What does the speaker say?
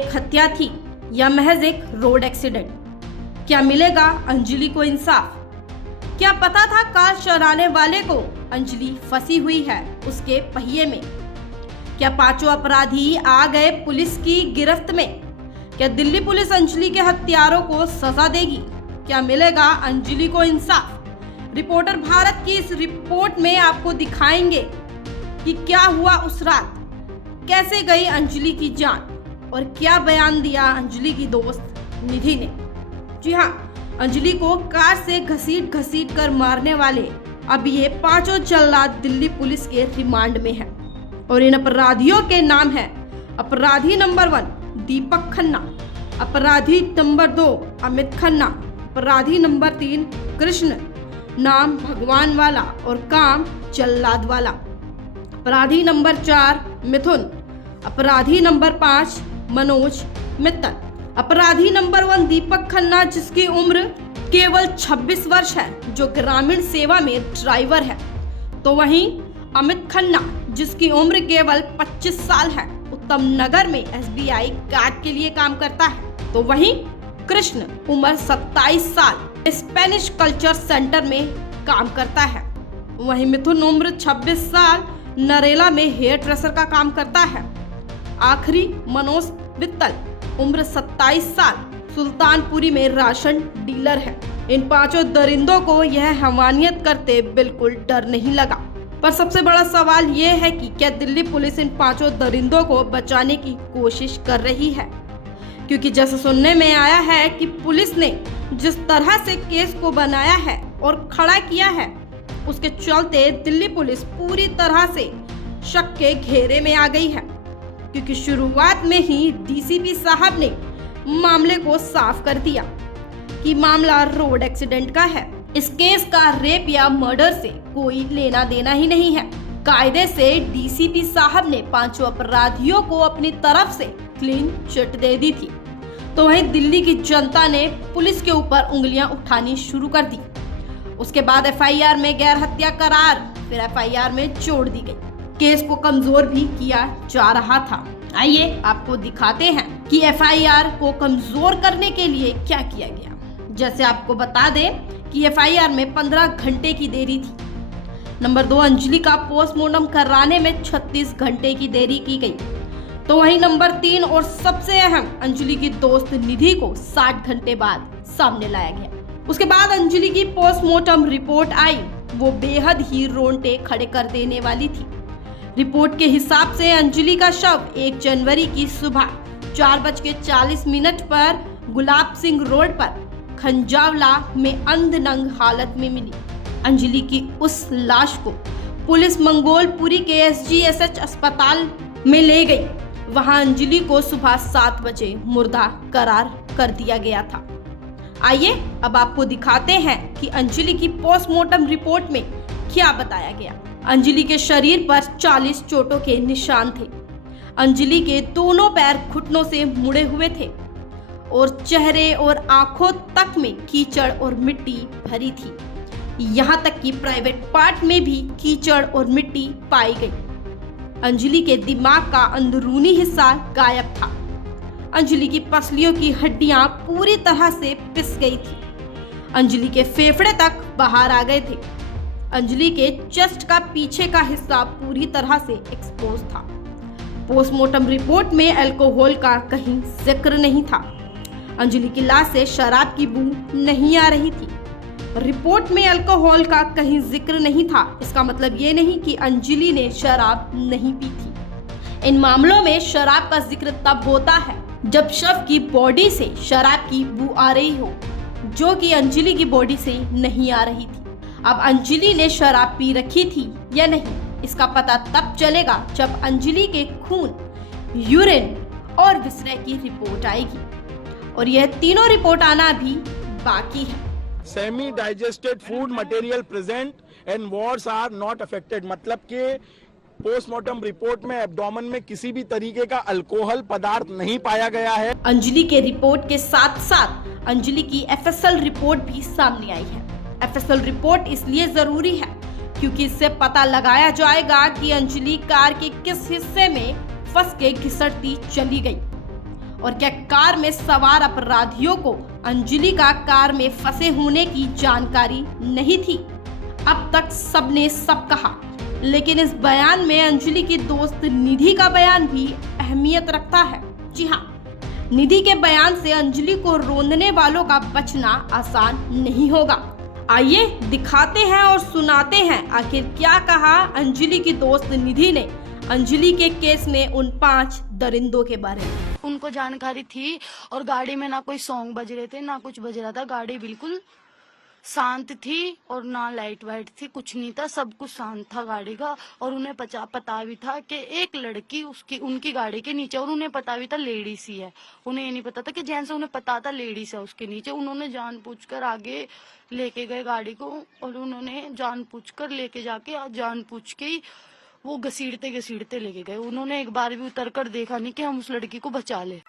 एक हत्या थी या महज एक रोड एक्सीडेंट? क्या मिलेगा अंजलि को इंसाफ? क्या पता था कार चलाने वाले को अंजलि फंसी हुई है उसके पहिए में? क्या पांचों अपराधी आ गए पुलिस की गिरफ्त में? क्या दिल्ली पुलिस अंजलि के हत्यारों को सजा देगी? क्या मिलेगा अंजलि को इंसाफ? रिपोर्टर भारत की इस रिपोर्ट में आपको दिखाएंगे कि क्या हुआ उस रात, कैसे गई अंजलि की जान और क्या बयान दिया अंजलि की दोस्त निधि ने। जी हाँ, अंजलि को कार से घसीट घसीट कर मारने वाले अब ये पांचों जल्लाद दिल्ली पुलिस के रिमांड में हैं और इन अपराधियों के नाम है अपराधी नंबर 1 दीपक खन्ना, अपराधी नंबर 2 अमित खन्ना, अपराधी नंबर 3 कृष्ण, नाम भगवान वाला और काम जल्लाद वाला, अपराधी नंबर 4 मिथुन, अपराधी नंबर 5 मनोज मित्तल, अपराधी नंबर 1 दीपक खन्ना जिसकी उम्र केवल 26 वर्ष है, जो ग्रामीण सेवा में ड्राइवर है। तो वहीं अमित खन्ना जिसकी उम्र केवल 25 साल है, उत्तम नगर में SBI कार्ड के लिए काम करता है। तो वहीं कृष्ण उम्र 27 साल स्पेनिश कल्चर सेंटर में काम करता है। वहीं मिथुन उम्र 26 साल नरेला में हेयर ड्रेसर का काम करता है। आखिरी मनोज मित्तल उम्र 27 साल सुल्तानपुरी में राशन डीलर है। इन पांचों दरिंदों को यह हवानियत करते बिल्कुल डर नहीं लगा। पर सबसे बड़ा सवाल ये है कि क्या दिल्ली पुलिस इन पांचों दरिंदों को बचाने की कोशिश कर रही है? क्योंकि जैसे सुनने में आया है कि पुलिस ने जिस तरह से केस को बनाया है और खड़ा किया है, उसके चलते दिल्ली पुलिस पूरी तरह से शक के घेरे में आ गई है। क्योंकि शुरुआत में ही DCP साहब ने मामले को साफ कर दिया कि मामला रोड एक्सीडेंट का है। इस केस का रेप या मर्डर से कोई लेना देना ही नहीं है। कायदे से DCP साहब ने पांचों अपराधियों को अपनी तरफ से क्लीन चिट दे दी थी। तो वहीं दिल्ली की जनता ने पुलिस के ऊपर उंगलियां उठानी शुरू कर दी। उसके बाद FIR में गैर हत्या करार, फिर FIR में जोड़ दी गई। केस को कमजोर भी किया जा रहा था। आइए आपको दिखाते हैं कि FIR को कमजोर करने के लिए क्या किया गया। जैसे आपको बता दें कि FIR में 15 घंटे की देरी थी। नंबर 2 अंजलि का पोस्टमार्टम कराने में 36 घंटे की देरी की गई। तो वहीं नंबर 3 और सबसे अहम अंजलि की दोस्त निधि को 60 घंटे बाद सामने लाया गया। उसके बाद अंजलि की पोस्टमार्टम रिपोर्ट आई, वो बेहद ही रोंगटे खड़े कर देने वाली थी। रिपोर्ट के हिसाब से अंजलि का शव 1 जनवरी की सुबह 4:40 पर गुलाब सिंह रोड पर खंजावला में अंधनंग हालत में मिली। अंजलि की उस लाश को पुलिस मंगोलपुरी के SGSH अस्पताल में ले गई। वहां अंजलि को सुबह 7 बजे मुर्दा करार कर दिया गया था। आइए अब आपको दिखाते हैं कि अंजलि की पोस्टमार्टम रिपोर्ट में क्या बताया गया। अंजलि के शरीर पर 40 चोटों के निशान थे। अंजलि के दोनों पैर घुटनों से मुड़े हुए थे और चेहरे और आंखों तक में कीचड़ और मिट्टी भरी थी। यहाँ तक कि प्राइवेट पार्ट में भी कीचड़ और मिट्टी पाई गई। अंजलि के दिमाग का अंदरूनी हिस्सा गायब था। अंजलि की पसलियों की हड्डियां पूरी तरह से पिस गई थी। अंजलि के फेफड़े तक बाहर आ गए थे। अंजलि के चेस्ट का पीछे का हिस्सा पूरी तरह से एक्सपोज था। पोस्टमार्टम रिपोर्ट में अल्कोहल का कहीं जिक्र नहीं था। अंजलि की लाश से शराब की बू नहीं आ रही थी। रिपोर्ट में अल्कोहल का कहीं जिक्र नहीं था। इसका मतलब ये नहीं कि अंजलि ने शराब नहीं पी थी। इन मामलों में शराब का जिक्र तब होता है जब शव की बॉडी से शराब की बू आ रही हो, जो कि अंजलि की बॉडी से नहीं आ रही थी। अब अंजलि ने शराब पी रखी थी या नहीं, इसका पता तब चलेगा जब अंजलि के खून, यूरिन और विसर्जन की रिपोर्ट आएगी। और यह तीनों रिपोर्ट आना भी बाकी है। Semi digested food material present and wards are not affected, मतलब कि पोस्टमार्टम रिपोर्ट में एब्डोमेन में किसी भी तरीके का अल्कोहल पदार्थ नहीं पाया गया है। अंजलि के रिपोर्ट के साथ साथ अंजलि की FSL रिपोर्ट भी सामने आई है। FSL रिपोर्ट इसलिए जरूरी है क्योंकि इससे पता लगाया जाएगा कि अंजलि कार के किस हिस्से में फंस के घिसटती चली गई और क्या कार में सवार अपराधियों को अंजलि का कार में फंसे होने की जानकारी नहीं थी? अब तक सबने सब कहा, लेकिन इस बयान में अंजलि की दोस्त निधि का बयान भी अहमियत रखता है। जी हाँ, निधि के बयान से अंजलि को रोंदने वालों का बचना आसान नहीं होगा। आइए दिखाते हैं और सुनाते हैं आखिर क्या कहा अंजलि की दोस्त निधि ने अंजलि के केस में उन 5 दरिंदों के बारे में। उनको जानकारी थी और गाड़ी में ना कोई सॉन्ग बज रहे थे ना कुछ बज रहा था। गाड़ी बिल्कुल शांत थी और ना लाइट वाइट थी, कुछ नहीं था, सब कुछ शांत था गाड़ी का। और उन्हें पता भी था कि एक लड़की उनकी गाड़ी के नीचे, और उन्हें पता भी था लेडीज ही है। उन्हें ये नहीं पता था कि जेंट्स, उन्हें पता था लेडीज है उसके नीचे। उन्होंने जानबूझकर आगे लेके गए गाड़ी को, और उन्होंने जानबूझकर लेके जाके जानबूझ के ही वो घसीटते घसीटते लेके गए। उन्होंने एक बार भी उतर कर देखा नहीं कि हम उस लड़की को बचा ले।